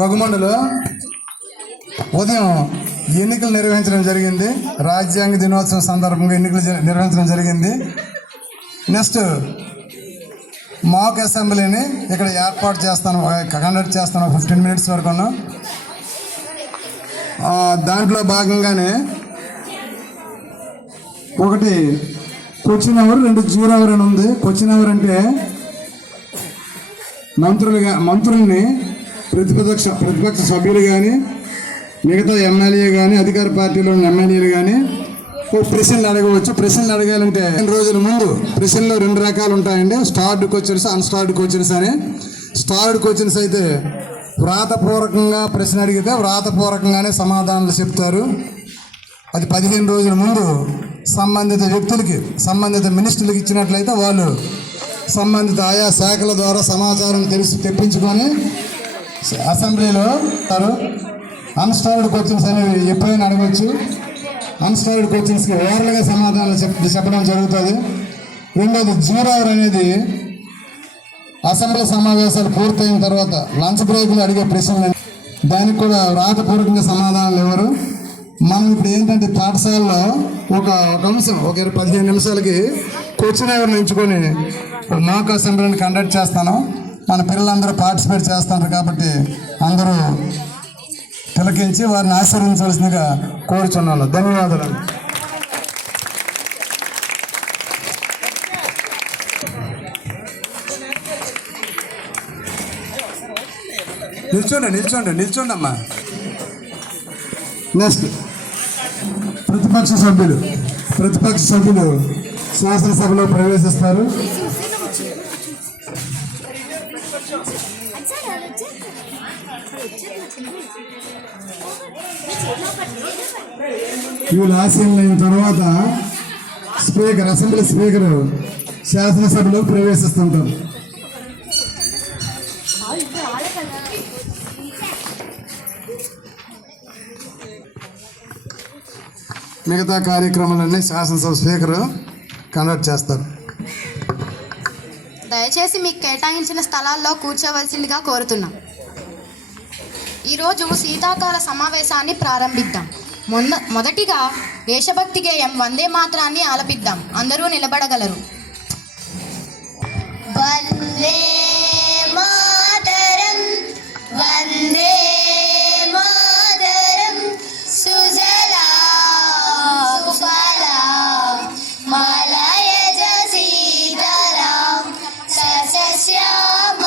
రఘుమండలో ఉదయం ఎన్నికలు నిర్వహించడం జరిగింది. రాజ్యాంగ దినోత్సవం సందర్భంగా ఎన్నికలు నిర్వహించడం జరిగింది. నెక్స్ట్ మాక్ అసెంబ్లీని ఇక్కడ ఏర్పాటు చేస్తాను, కండక్ట్ చేస్తాను 15 minutes వరకు. దాంట్లో భాగంగానే ఒకటి క్వశ్చన్ అవర్, 2 జీరో అవర్ అని ఉంది. క్వశ్చన్ అవర్ అంటే మంత్రుల్ని ప్రతిపక్ష సభ్యులు కానీ, మిగతా ఎమ్మెల్యే కానీ, అధికార పార్టీలోని ఎమ్మెల్యేలు కానీ ప్రశ్నలు అడగవచ్చు. ప్రశ్నలు అడగాలంటే 2 రోజుల ముందు ప్రశ్నలు 2 రకాలు ఉంటాయండి. స్టార్డ్ క్వశ్చన్స్, అన్స్టార్డ్ క్వశ్చన్స్ అని. స్టార్డ్ క్వశ్చన్స్ అయితే వ్రాతపూర్వకంగా ప్రశ్న అడిగితే వ్రాతపూర్వకంగానే సమాధానాలు చెప్తారు. అది 15 రోజుల ముందు సంబంధిత వ్యక్తులకి, సంబంధిత మినిస్టర్లకు ఇచ్చినట్లయితే వాళ్ళు సంబంధిత ఆయా శాఖల ద్వారా సమాచారం తెప్పించుకొని అసెంబ్లీలో అన్స్టార్డ్ క్వశ్చన్స్ అనేవి ఎప్పుడైనా అడగవచ్చు. అన్స్టార్డ్ క్వశ్చన్స్కి ఓరల్గా సమాధానాలు చెప్పడం జరుగుతుంది. రెండోది జీరో అవర్ అనేది అసెంబ్లీ సమావేశాలు పూర్తయిన తర్వాత లంచ్ బ్రేక్లు అడిగే ప్రశ్నలు, దానికి కూడా వ్రాతపూర్వకంగా సమాధానాలు ఇవ్వరు. మనం ఇప్పుడు ఏంటంటే పాఠశాలలో ఒక అంశం 15 నిమిషాలకి క్వశ్చన్ అవర్ని ఎంచుకొని మాక్ అసెంబ్లీని కండక్ట్ చేస్తాను. మన పిల్లలందరూ పార్టిసిపేట్ చేస్తారు కాబట్టి అందరూ తిలకించి వారిని ఆశీర్వదించవలసిందిగా కోరుచున్నాను. ధన్యవాదాలు. నిల్చోండి అమ్మా. నెక్స్ట్ ప్రతిపక్ష సభ్యులు శాసనసభలో ప్రవేశిస్తారు. వీళ్ళు ఆశీనులైన తర్వాత అసెంబ్లీ స్పీకర్ శాసనసభలో ప్రవేశిస్తుంటారు. మిగతా కార్యక్రమాలన్నీ శాసనసభ స్పీకర్ కండక్ట్ చేస్తారు. దయచేసి మీకు కేటాయించిన స్థలాల్లో కూర్చోవలసిందిగా కోరుతున్నాం. ఈరోజు శీతాకాల సమావేశాన్ని ప్రారంభిద్దాం. మొదటిగా దేశభక్తి గేయం వందే మాతరాన్ని ఆలపిద్దాం. అందరూ నిలబడగలరు. వందే మాతరం, వందే మాతరం, సుజలా సుఫలా మలయజ సీతరాం సస్యశ్యామలాం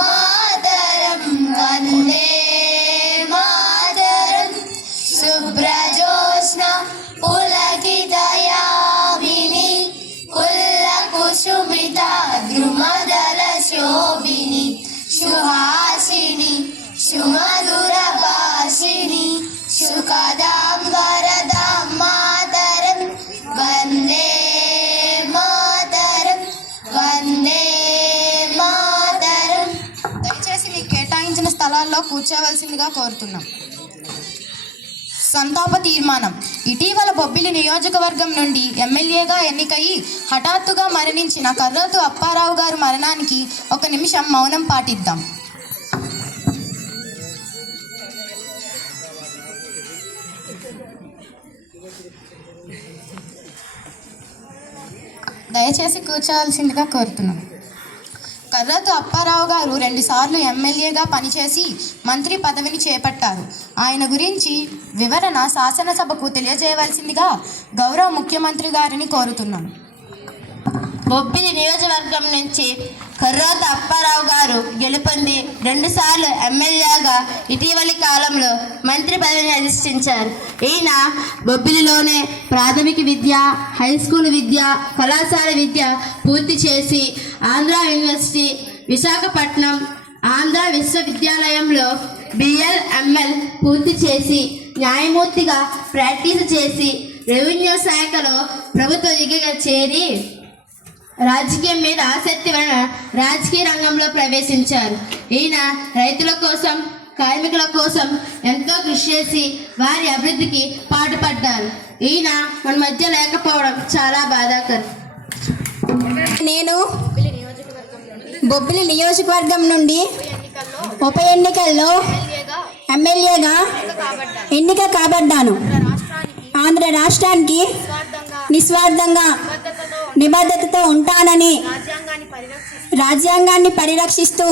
మాతరం వందే మాతరం, శుభ్రజోత్స్న పులకితయామిని కుల్లకుసుమిత ద్రుమదల శోభిని సుహాసిని సుమధుర భాషిని సుఖదాం వరదాం మాతరం వందే మాతరం, వందే మాతరం. దయచేసి మీకు కేటాయించిన స్థలాల్లో కూర్చోవలసిందిగా కోరుతున్నాం. సంతాప తీర్మానం. ఇటీవల బొబ్బిలి నియోజకవర్గం నుండి ఎమ్మెల్యేగా ఎన్నికయి హఠాత్తుగా మరణించిన కర్రోతు అప్పారావు గారు మరణానికి 1 నిమిషం మౌనం పాటిద్దాం. దయచేసి కూర్చోవలసిందిగా కోరుతున్నాం. కర్రోతు అప్పారావు గారు 2 సార్లు ఎమ్మెల్యేగా పనిచేసి మంత్రి పదవిని చేపట్టారు. ఆయన గురించి వివరణ శాసనసభకు తెలియజేయవలసిందిగా గౌరవ ముఖ్యమంత్రి గారిని కోరుతున్నాను. బొబ్బిలి నియోజకవర్గం నుంచి కర్రోతు అప్పారావు గారు గెలుపొంది 2 సార్లు ఎమ్మెల్యేగా ఇటీవలి కాలంలో మంత్రి పదవిని అధిష్ఠించారు. ఈయన బొబ్బిలిలోనే ప్రాథమిక విద్య, హై స్కూల్ విద్య, కళాశాల విద్య పూర్తి చేసి ఆంధ్ర యూనివర్సిటీ, విశాఖపట్నం ఆంధ్ర విశ్వవిద్యాలయంలో BL, ML పూర్తి చేసి న్యాయమూర్తిగా ప్రాక్టీస్ చేసి రెవెన్యూ శాఖలో ప్రభుత్వ ఉద్యోగిగా చేరి రాజకీయం మీద ఆసక్తి వలన రాజకీయ రంగంలో ప్రవేశించారు. ఈయన రైతుల కోసం, కార్మికుల కోసం ఎంతో కృషి చేసి వారి అభివృద్ధికి పాటుపడ్డారు. ఈయన మన మధ్య లేకపోవడం చాలా బాధాకరం. నేను బొబ్బిలి నియోజకవర్గం నుండి ఉప ఎన్నికల్లో ఎమ్మెల్యేగా ఎన్నిక కాబడ్డాను. ఆంధ్ర రాష్ట్రానికి నిస్వార్థంగా నిబద్ధతతో ఉంటానని రాజ్యాంగాన్ని పరిరక్షిస్తూ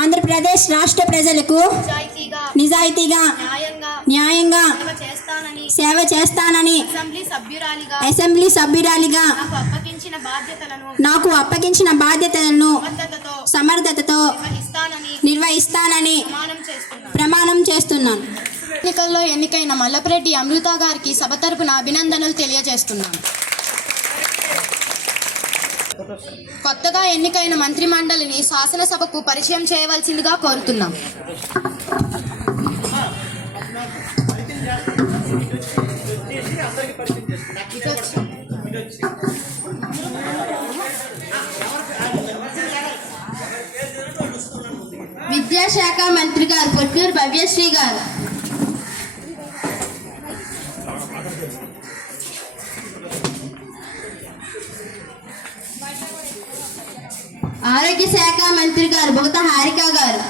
ఆంధ్రప్రదేశ్ రాష్ట్ర ప్రజలకు నిజాయితీగా న్యాయంగా సేవ చేస్తానని అసెంబ్లీ సభ్యురాలిగా నాకు అప్పగించిన బాధ్యతలను సమర్థతతో నిర్వహిస్తానని ప్రమాణం చేస్తున్నాను. ఎన్నికల్లో ఎన్నికైన మల్లపురెడ్డి అమృత గారికి సభ తరపున అభినందనలు తెలియజేస్తున్నాను. కొత్తగా ఎన్నికైన మంత్రి మండలిని శాసనసభకు పరిచయం చేయవలసిందిగా కోరుతున్నాం. విద్యాశాఖ మంత్రి గారు పొట్లూరు భవ్యశ్రీ గారు, ఆరోగ్య శాఖ మంత్రి గారు బొగత హారిక గారు,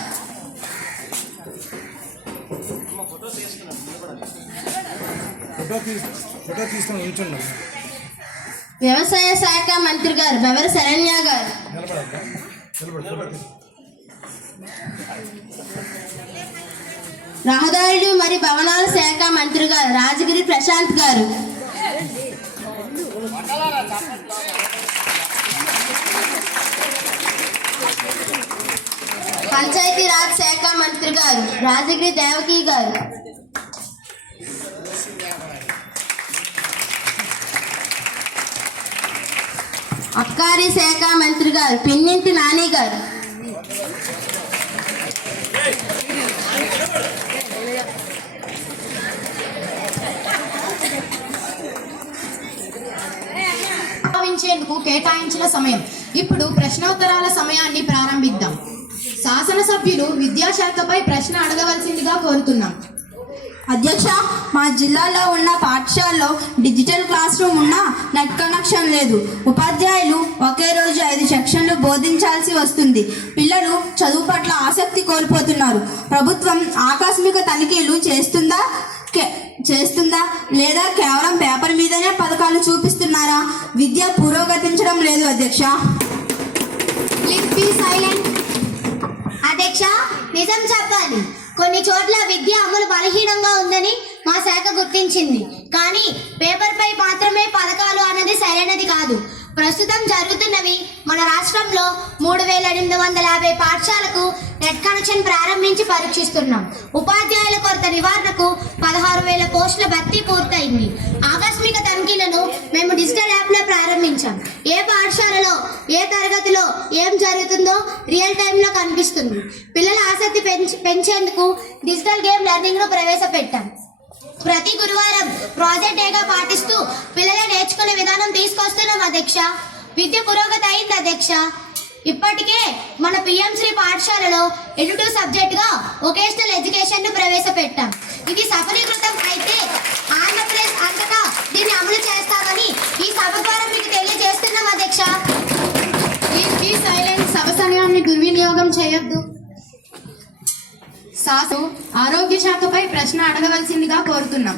వ్యవసాయ శాఖ మంత్రి గారు బెవర శరణ్య గారు, రహదారులు మరియు భవనాల శాఖ మంత్రి గారు రాజగిరి ప్రశాంత్ గారు, పంచాయతీరాజ్ శాఖ మంత్రి గారు రాజగిరి దేవకి గారు, అబ్కారీ శాఖ మంత్రి గారు పిన్నింటి నాని గారు, భావించేందుకు కేటాయించిన సమయం. ఇప్పుడు ప్రశ్నోత్తరాల సమయాన్ని ప్రారంభిద్దాం. శాసనసభ్యులు విద్యాశాఖపై ప్రశ్న అడగవలసిందిగా కోరుతున్నాం. అధ్యక్ష, మా జిల్లాలో ఉన్న పాఠశాలలో డిజిటల్ క్లాస్ రూమ్ ఉన్న నెట్ కనెక్షన్ లేదు. ఉపాధ్యాయులు ఒకే రోజు 5 సెక్షన్లు బోధించాల్సి వస్తుంది. పిల్లలు చదువు పట్ల ఆసక్తి కోల్పోతున్నారు. ప్రభుత్వం ఆకస్మిక తనిఖీలు చేస్తుందా లేదా కేవలం పేపర్ మీదనే పథకాలు చూపిస్తున్నారా? విద్య పురోగతించడం లేదు అధ్యక్ష. Please be silent. అధ్యక్ష, నిజం చెప్పాలి, కొన్ని చోట్ల విద్య అమలు బలహీనంగా ఉందని మా శాఖ గుర్తించింది. కానీ పేపర్పై మాత్రమే పథకాలు అన్నది సరైనది కాదు. ప్రస్తుతం జరుగుతున్నవి మన రాష్ట్రంలో 3850 పాఠశాలకు నెట్ కనెక్షన్ ప్రారంభించి పరీక్షిస్తున్నాం. ఉపాధ్యాయుల కొరత నివారణకు 16,000 పోస్టుల భర్తీ పూర్తయింది. ఆకస్మిక తనిఖీలను మేము డిజిటల్ యాప్లో ప్రారంభించాం. ఏ పాఠశాలలో ఏ తరగతిలో ఏం జరుగుతుందో రియల్ టైంలో కనిపిస్తుంది. పిల్లల ఆసక్తి పెంచేందుకు డిజిటల్ గేమ్ లెర్నింగ్ను ప్రవేశపెట్టాం. ప్రతి గురువారం ప్రాజెక్ట్ డేగా పాటిస్తూ పిల్లలు నేర్చుకునే విధానం తీసుకొస్తున్నాం అధ్యక్ష. విద్య పురోగతి అయింది అధ్యక్ష. ఇప్పటికే మన పిఎంశ్రీ పాఠశాలలో ఎడిటివ్ సబ్జెక్టుగా వొకేషనల్ ఎడ్యుకేషన్ ను ప్రవేశపెట్టాం. ఇది సఫలీకృతం అయితే ఆంధ్రప్రదేశ్ అంతటా దీన్ని అమలు చేస్తామని ఈ సభ ద్వారా మీకు తెలియజేస్తున్నాం అధ్యక్ష. Please be silent. సభ సమయాన్ని దుర్వినియోగం చేయొద్దు. ఆరోగ్య శాఖపై ప్రశ్న అడగవలసిందిగా కోరుతున్నాం.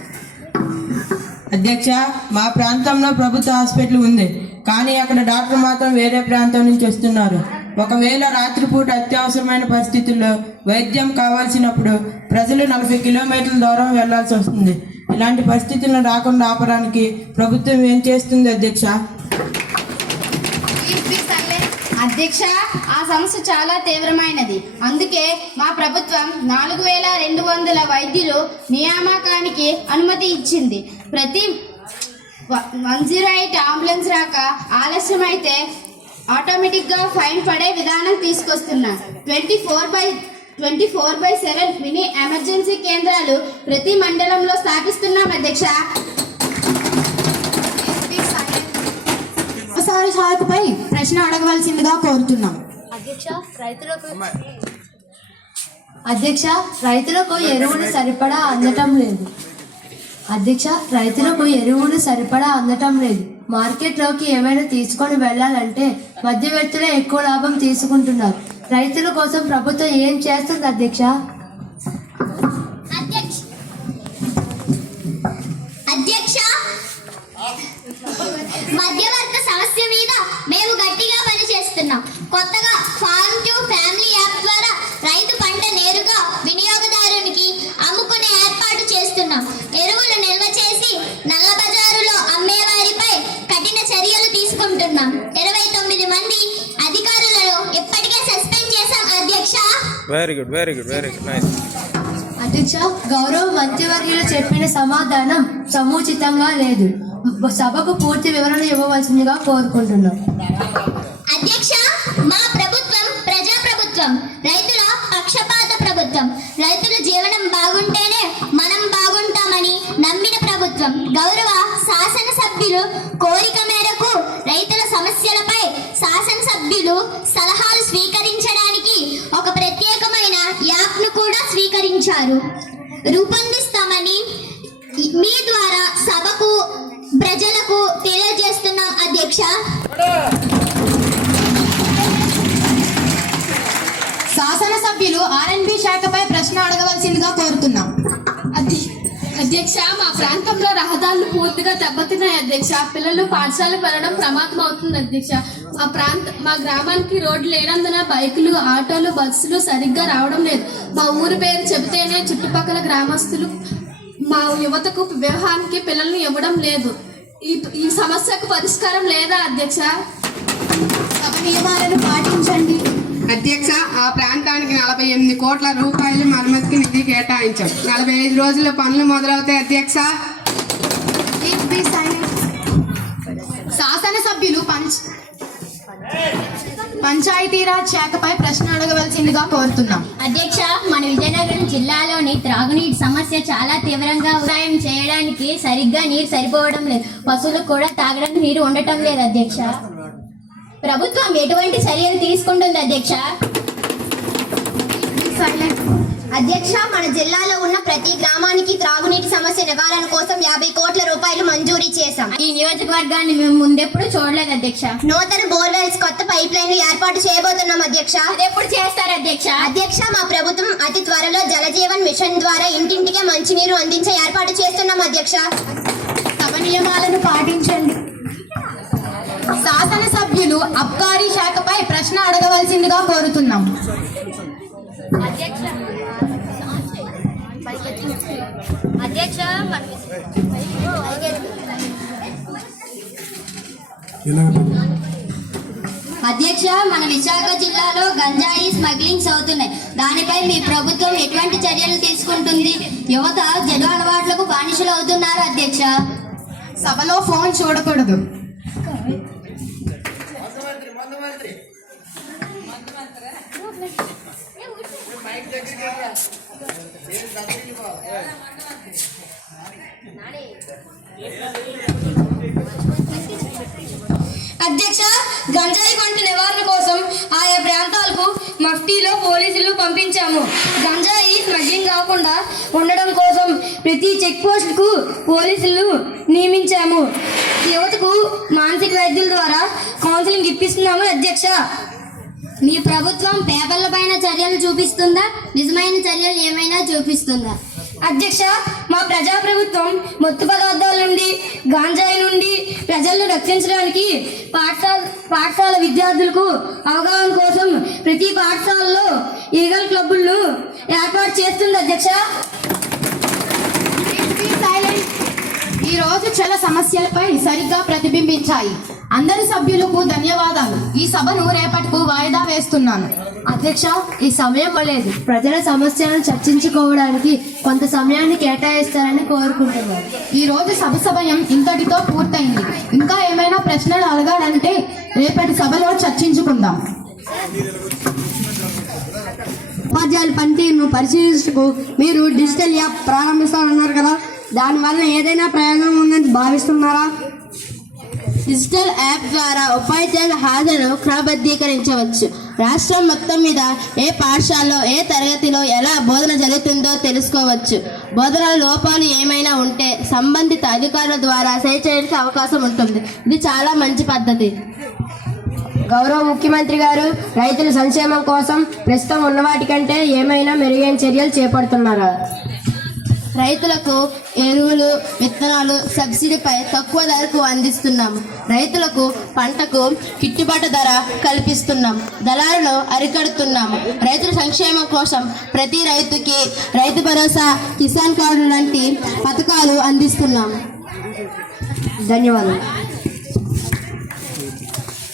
అధ్యక్ష, మా ప్రాంతంలో ప్రభుత్వ హాస్పిటల్ ఉంది, కానీ అక్కడ డాక్టర్ మాత్రం వేరే ప్రాంతం నుంచి వస్తున్నారు. ఒకవేళ రాత్రిపూట అత్యవసరమైన పరిస్థితుల్లో వైద్యం కావాల్సినప్పుడు ప్రజలు 40 కిలోమీటర్ల దూరం వెళ్లాల్సి వస్తుంది. ఇలాంటి పరిస్థితులను రాకుండా ఆపడానికి ప్రభుత్వం ఏం చేస్తుంది అధ్యక్ష? అధ్యక్ష, ఆ సమస్య చాలా తీవ్రమైనది. అందుకే మా ప్రభుత్వం 4200 వైద్యులు నియామకానికి అనుమతి ఇచ్చింది. ప్రతి 108 అంబులెన్స్ రాక ఆలస్యమైతే ఆటోమేటిక్గా ఫైన్ పడే విధానం తీసుకొస్తున్నాం. 24/7 మినీ ఎమర్జెన్సీ కేంద్రాలు ప్రతి మండలంలో స్థాపిస్తున్నాం అధ్యక్ష. వ్యవసాయ శాఖపై ప్రశ్న అడగవలసిందిగా కోరుతున్నాం. రైతులకు ఎరువులు సరిపడా అందటం లేదు. మార్కెట్లోకి ఏమైనా తీసుకొని వెళ్ళాలంటే మధ్యవర్తులే ఎక్కువ లాభం తీసుకుంటున్నారు. రైతుల కోసం ప్రభుత్వం ఏం చేస్తుంది అధ్యక్ష? అధ్యక్ష, మధ్యవర్త సమస్య మీద మేము గట్టిగా పనిచేస్తున్నాం. కొత్తగా ఫార్మ్ టు ఫ్యామిలీ యాప్ ద్వారా రైతు పంట నేరుగా వినియోగదారునికి అమ్ముకునే ఏర్పాటు చేస్తున్నాం. ఎరువులు నిల్వ చేసి నల్ల బజారులో అమ్మే వారిపై కఠిన చర్యలు తీసుకుంటున్నాం. 29 మంది అధికారులను ఇప్పటికే సస్పెండ్ చేశాం అధ్యక్ష. Very good nice. అధ్యక్ష, గౌరవ మంత్రివర్యులు చెప్పిన సమాధానం సముచితంగా లేదు. సభకు పూర్తి వివరణ ఇవ్వవలసిందిగా కోరుకుంటున్నాం. అధ్యక్ష, మా ప్రభుత్వం ప్రజాప్రభుత్వం, రైతుల పక్షపాత ప్రభుత్వం. రైతుల జీవనం బాగుంటేనే మనం బాగుంటామని నమ్మిన ప్రభుత్వం. గౌరవ శాసనసభ్యులు కోరిక మేరకు రైతుల సమస్యలపై శాసనసభ్యులు సలహాలు స్వీకరించడానికి ఒక ప్రత్యేకమైన యాప్ను కూడా స్వీకరించారు. రూపొందిస్తామని మీ ద్వారా సభకు ప్రజలకు తెలియజేస్తున్నాం అధ్యక్ష. శాసనసభ్యులు ఆర్ఎండ్బి శాఖపై ప్రశ్న అడగవలసిందిగా కోరుతున్నాం. అధ్యక్ష, మా ప్రాంతంలో రహదారులు పూర్తిగా దెబ్బతిన్నాయి అధ్యక్ష. పిల్లలు పాఠశాలకు వెళ్ళడం ప్రమాదం అవుతుంది అధ్యక్ష. మా గ్రామానికి రోడ్లు లేనందున బైకులు, ఆటోలు, బస్సులు సరిగ్గా రావడం లేదు. మా ఊరి పేరు చెబితేనే చుట్టుపక్కల గ్రామస్తులు మా యువతకు వివాహానికి పిల్లల్ని ఇవ్వడం లేదు. ఈ సమస్యకు పరిష్కారం లేదా అధ్యక్ష? సభ నియమాలను పాటించండి. అధ్యక్ష, ఆ ప్రాంతానికి 48 కోట్ల రూపాయలు మరమ్మతుకి నిధి కేటాయించాం. 45 రోజుల్లో పనులు మొదలవుతాయి అధ్యక్ష. శాసనసభ్యులు పంచాయతీరాజ్ శాఖపై ప్రశ్న అడగవలసిందిగా కోరుతున్నాం. అధ్యక్ష, మన విజయనగరం జిల్లాలోని త్రాగునీటి సమస్య చాలా తీవ్రంగా వ్యవసాయం చేయడానికి సరిగ్గా నీరు సరిపోవడం లేదు. పశువులకు కూడా తాగడానికి నీరు ఉండటం లేదు అధ్యక్ష. ప్రభుత్వం ఎటువంటి చర్యలు తీసుకుంటుంది అధ్యక్ష? అధ్యక్ష, మన జిల్లాలో ఉన్న ప్రతి గ్రామానికి త్రాగునీటి సమస్య నివారణ కోసం 50 కోట్ల రూపాయలు మంజూరీ చేశాం. ఈ నియోజకవర్గాన్ని మేము ముందెప్పుడు చూడలేదు అధ్యక్ష. నూతన బోర్వెల్స్, కొత్త పైప్ లైన్లు ఏర్పాటు చేయబోతున్నాం అధ్యక్ష. ఎప్పుడు చేస్తారు అధ్యక్ష? అధ్యక్ష, మా ప్రభుత్వం అతి త్వరలో జలజీవన్ మిషన్ ద్వారా ఇంటింటికే మంచినీరు అందించే ఏర్పాటు చేస్తున్నాం అధ్యక్ష. సభ నియమాలను పాటించండి. శాసనసభ్యులు అబ్కారీ శాఖపై ప్రశ్న అడగవలసిందిగా కోరుతున్నాం. అధ్యక్ష, మన విశాఖ జిల్లాలో గంజాయి స్మగ్లింగ్స్ అవుతున్నాయి. దానిపై మీ ప్రభుత్వం ఎటువంటి చర్యలు తీసుకుంటుంది? యువత చెడు అలవాట్లకు బానిసలు అవుతున్నారు అధ్యక్ష. సభలో ఫోన్ చూడకూడదు. అధ్యక్ష, గంజాయి పంట నివారణ కోసం ఆయా ప్రాంతాలకు మఫ్టీలో పోలీసులు పంపించాము. గంజాయి స్మగ్లింగ్ కాకుండా ఉండడం కోసం ప్రతి చెక్ పోస్టుకు పోలీసులు నియమించాము. యువతకు మానసిక వైద్యుల ద్వారా కౌన్సిలింగ్ ఇప్పిస్తున్నాము అధ్యక్ష. మీ ప్రభుత్వం పేపర్ల పైన చర్యలు చూపిస్తుందా? నిజమైన చర్యలు ఏమైనా చూపిస్తుందా? అధ్యక్ష, మా ప్రజాప్రభుత్వం మత్తు పదార్థాల నుండి, గాంజాయి నుండి ప్రజలను రక్షించడానికి పాఠశాల విద్యార్థులకు అవగాహన కోసం ప్రతి పాఠశాలలో ఈగల్ క్లబ్బులను ఏర్పాటు చేస్తుంది అధ్యక్ష. ఈ రోజు చాలా సమస్యలపై సరిగ్గా ప్రతిబింబించాయి. అందరి సభ్యులకు ధన్యవాదాలు. ఈ సభను రేపటికు వాయిదా వేస్తున్నాను. అధ్యక్ష, ఈ సమయం లేదు. ప్రజల సమస్యలను చర్చించుకోవడానికి కొంత సమయాన్ని కేటాయిస్తారని కోరుకుంటున్నారు. ఈ రోజు సభ సమయం ఇంతటితో పూర్తయింది. ఇంకా ఏమైనా ప్రశ్నలు అడగాలంటే రేపటి సభలో చర్చించుకుందాం. ఉపాధ్యాయుల పనితీరును పరిశీలించుటకు మీరు డిజిటల్ యాప్ ప్రారంభిస్తారన్నారు కదా, దానివల్ల ఏదైనా ప్రయోజనం ఉందని భావిస్తున్నారా? డిజిటల్ యాప్ ద్వారా ఉపాధ్యాయుల హాజరును క్రమబద్ధీకరించవచ్చు. రాష్ట్రం మొత్తం మీద ఏ పాఠశాలలో ఏ తరగతిలో ఎలా బోధన జరుగుతుందో తెలుసుకోవచ్చు. బోధన లోపాలు ఏమైనా ఉంటే సంబంధిత అధికారుల ద్వారా సరిచేయడానికి అవకాశం ఉంటుంది. ఇది చాలా మంచి పద్ధతి. గౌరవ ముఖ్యమంత్రి గారు రైతుల సంక్షేమం కోసం ప్రస్తుతం ఉన్న వాటికంటే ఏమైనా మెరుగైన చర్యలు చేపడుతున్నారా? రైతులకు ఎరువులు విత్తనాలు సబ్సిడీపై తక్కువ ధరకు అందిస్తున్నాం. రైతులకు పంటకు గిట్టుబాటు ధర కల్పిస్తున్నాం. దళారులను అరికడుతున్నాము. రైతుల సంక్షేమం కోసం ప్రతి రైతుకి రైతు భరోసా, కిసాన్ కార్డు లాంటి పథకాలు అందిస్తున్నాం. ధన్యవాదాలు.